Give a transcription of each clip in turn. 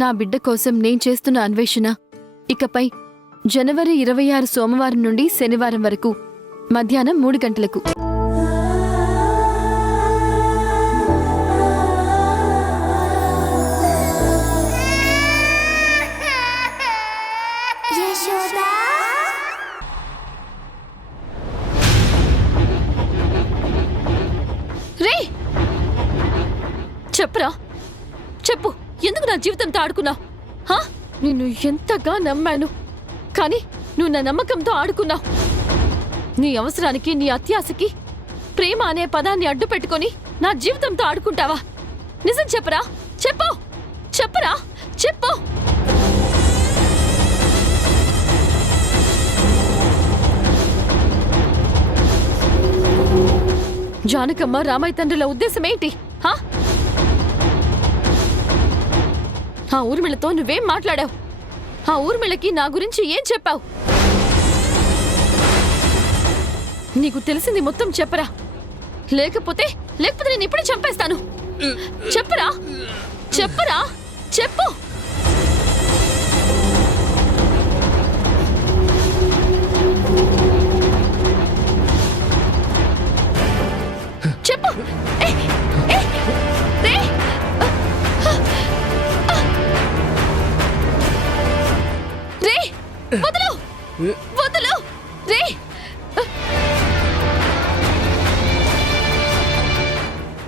నా బిడ్డ కోసం నేను చేస్తున్న అన్వేషణ ఇకపై జనవరి 26 సోమవారం నుండి శనివారం వరకు మధ్యాహ్నం 3 గంటలకు. చెప్పురా, చెప్పు, ఎందుకు నా జీవితంతో ఆడుకున్నావు? నిన్ను ఎంతగా నమ్మాను, కానీ నువ్వు నా నమ్మకంతో ఆడుకున్నావు. నీ అవసరానికి, నీ అత్యాశకి ప్రేమ అనే పదాన్ని అడ్డు పెట్టుకొని నా జీవితంతో ఆడుకుంటావా? నిజం చెప్పరా, చెప్పు, చెప్పురా, చెప్పు. జానకమ్మ రామయ్య తండ్రుల ఉద్దేశం ఏంటి? ఆ ఊర్మిళతో నువ్వేం మాట్లాడావు? ఆ ఊర్మిళకి నా గురించి ఏం చెప్పావు? నీకు తెలిసింది మొత్తం చెప్పరా, లేకపోతే నేను ఇప్పుడే చంపేస్తాను. చెప్పరా, చెప్పరా, చెప్పు. చెప్పు. వదలు, వదలు రే.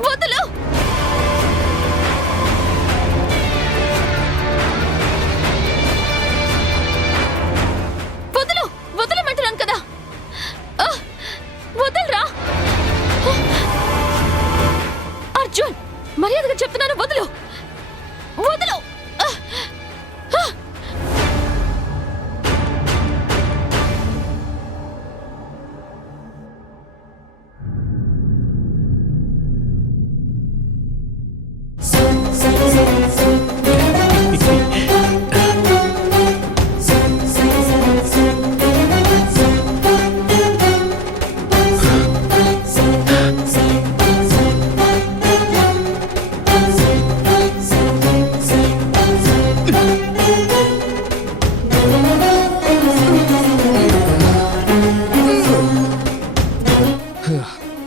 వదలు. వదలు, వదలమంటున్నాను కదా. వదలరా అర్జున్, మర్యాదగా చెప్తున్నాను, వదలు, వదలు.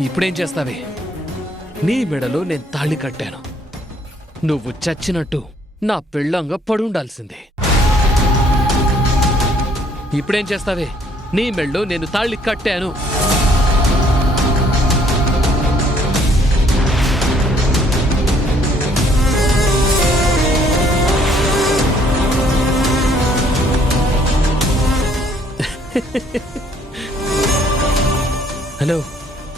ఇప్పుడేం చేస్తావే? నీ మెడలో నేను తాళి కట్టాను, నువ్వు చచ్చినట్టు నా పెళ్ళంగా పడుండాల్సిందే. ఇప్పుడేం చేస్తావే? నీ మెడలో నేను తాళి కట్టాను, హలో,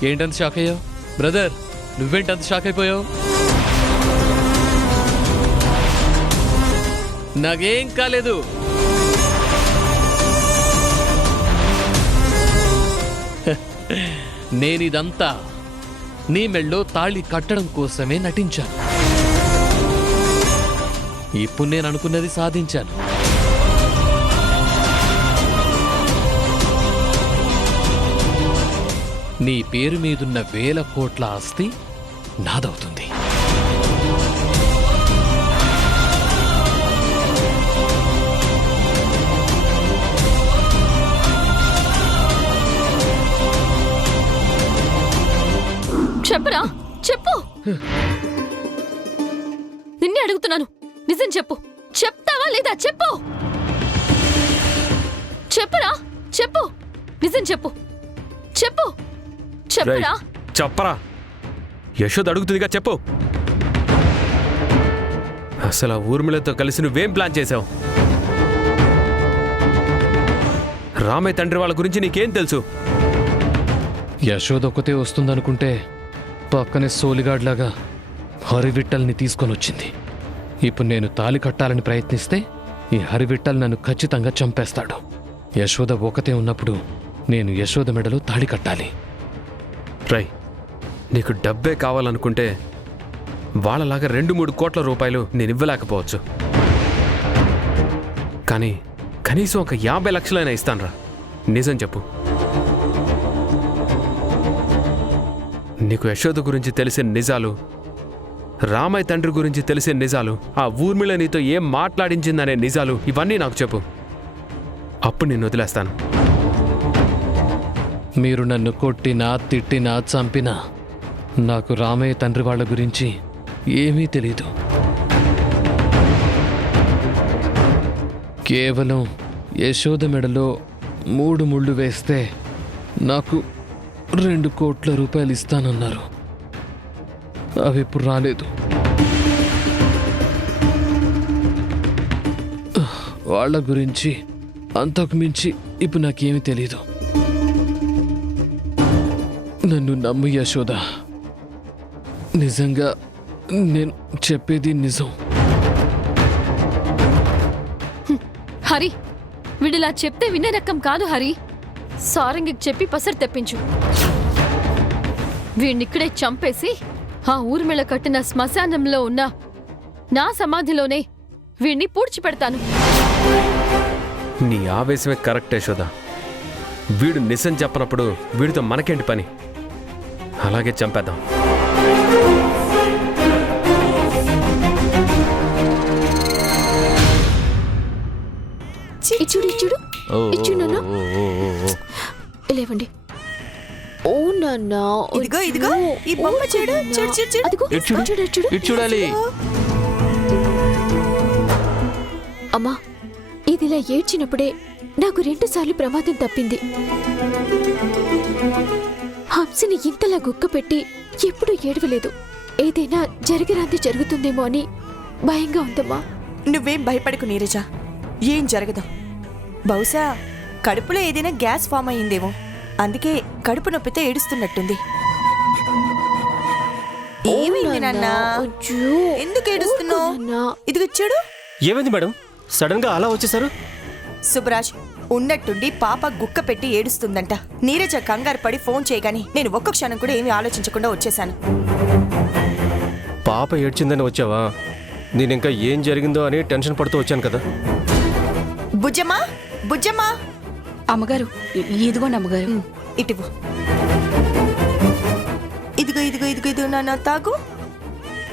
ఏంటంత షాక్ అయ్యావు? బ్రదర్, నువ్వేంటంత షాక్ అయిపోయావు? నాకేం కాలేదు. నేనిదంతా నీ మెళ్ళో తాళి కట్టడం కోసమే నటించాను. ఇప్పుడు నేను అనుకున్నది సాధించాను. నీ పేరు మీదున్న 1000 కోట్ల ఆస్తి నాదవుతుంది. చెప్పరా, చెప్పు. నిన్నే అడుగుతున్నాను, నిజం చెప్పు. చెప్తావా లేదా? చెప్పు, చెప్పురా, చెప్పు, నిజం చెప్పు, చెప్పు, చెప్పరా. చెప్పరా, యశోద్ అడుగుతుందిగా, చెప్పు. అసలు ఆ ఊర్మిళతో కలిసి నువ్వేం ప్లాన్ చేశావు? రామయ్య తండ్రి వాళ్ళ గురించి నీకేం తెలుసు? యశోద ఒక్కతే వస్తుందనుకుంటే పక్కనే సోలిగాడ్లాగా హరివిట్టల్ని తీసుకొని వచ్చింది. ఇప్పుడు నేను తాళి కట్టాలని ప్రయత్నిస్తే ఈ హరివిట్టల్ నన్ను ఖచ్చితంగా చంపేస్తాడు. యశోద ఒకతే ఉన్నప్పుడు నేను యశోద మెడలో తాళి కట్టాలి. రై, నీకు డబ్బే కావాలనుకుంటే వాళ్ళలాగా 2-3 కోట్ల రూపాయలు నేను ఇవ్వలేకపోవచ్చు, కానీ కనీసం ఒక 50 లక్షలైనా ఇస్తానురా. నిజం చెప్పు. నీకు యశోద గురించి తెలిసిన నిజాలు రామయ్య తండ్రి గురించి తెలిసే నిజాలు, ఆ ఊర్మిళ నీతో ఏం మాట్లాడించిందనే నిజాలు, ఇవన్నీ నాకు చెప్పు. అప్పుడు నేను వదిలేస్తాను. మీరు నన్ను కొట్టినా తిట్టినా చంపినా నాకు రామయ్య తండ్రి వాళ్ళ గురించి ఏమీ తెలీదు. కేవలం యశోద మెడలో 3 ముళ్ళు వేస్తే నాకు 2 కోట్ల రూపాయలు ఇస్తానన్నారు. అవి ఇప్పుడు రాలేదు. వాళ్ళ గురించి అంతకు మించి ఇప్పుడు నాకేమీ తెలీదు. నన్ను నమ్ము యశోద, నిజంగా నేను చెప్పేది నిజం. హరి, వీడిలా చెప్తే వినే రకం కాదు హరి. సారంగికి చెప్పి పసరు తెప్పించు. వీడినిక్కడే చంపేసి ఆ ఊర్మిళ కట్టిన శ్మశానంలో ఉన్న నా సమాధిలోనే వీడిని పూడ్చిపెడతాను. నీ ఆవేశమే కరెక్ట్ యశోద. వీడు నిజం చెప్పనప్పుడు వీడితో మనకేంటి పని? అలాగే చంపేద్దాం. ఇచ్చుడు ఇచ్చుడు ఇచ్చుడు నాన్న. లేవండి. ఓ నాన్న, ఇదిగో ఇదిగో ఈ బొమ్మ చూడు చూడు చూడు చూడు. అదిగో చూడు చూడు. ఇటు చూడాలి. అమ్మా, ఇదిలా ఏడ్చినప్పుడే నాకు 2 సార్లు ప్రమాదం తప్పింది. హంసని ఇంతలా గుక్క పెట్టి ఎప్పుడూ ఏడవలేదు. ఏదైనా జరగరాంది జరుగుతుందేమో అని భయంగా ఉందమ్మా. నువ్వేం భయపడకు నీరజ, ఏం జరగదు. బహుశా కడుపులో ఏదైనా గ్యాస్ ఫామ్ అయ్యిందేమో, అందుకే కడుపు నొప్పితో ఏడుస్తున్నట్టుంది. ఏమైంది నాన్న? ఎందుకు ఏడుస్తున్నావు? ఇదిగో చూడు. ఏమైంది మేడం, సడన్ గా అలా వచ్చేసారు? సుబ్రాజ్, ఉన్నట్టుండి పాప గుక్క పెట్టి ఏడుస్తుందంట. నీరజ కంగారు పడి ఫోన్ చేయగాని నేను ఒక్క క్షణం కూడా ఏమీ ఆలోచించకుండా వచ్చేసాను. పాప ఏడ్చిందని వచ్చావా? నేను ఇంకా ఏం జరిగిందో అని టెన్షన్ పడుతూ వచ్చాను కదా. బుజ్జమ్మా, బుజ్జమ్మా. అమ్మగారు, ఇదిగోండి అమ్మగారు. ఇటువు. ఇదిగో ఇదిగో ఇదిగో ఇదిగో నాన్న, తాగు.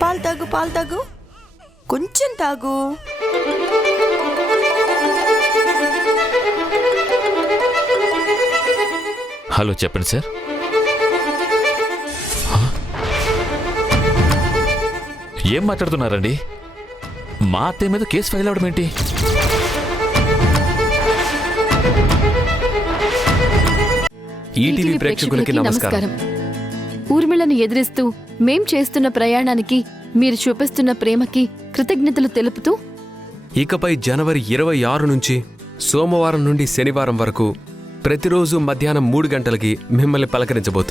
పాలు తాగు, పాలు తాగు, కొంచెం తాగు. హలో, చెప్పండి సార్. ఏం మాట్లాడుతున్నారండి? మా అత్తయ్య మీద కేసు ఫైల్ అవడం ఏంటి? ఈటీవీ ప్రేక్షకులకి నమస్కారం. ఊర్మిళను ఎదిరిస్తూ మేం చేస్తున్న ప్రయాణానికి మీరు చూపిస్తున్న ప్రేమకి కృతజ్ఞతలు తెలుపుతూ ఇకపై జనవరి 26 నుంచి సోమవారం నుండి శనివారం వరకు ప్రతిరోజు మధ్యాహ్నం 3 గంటలకి మిమ్మల్ని పలకరించబోతుంది.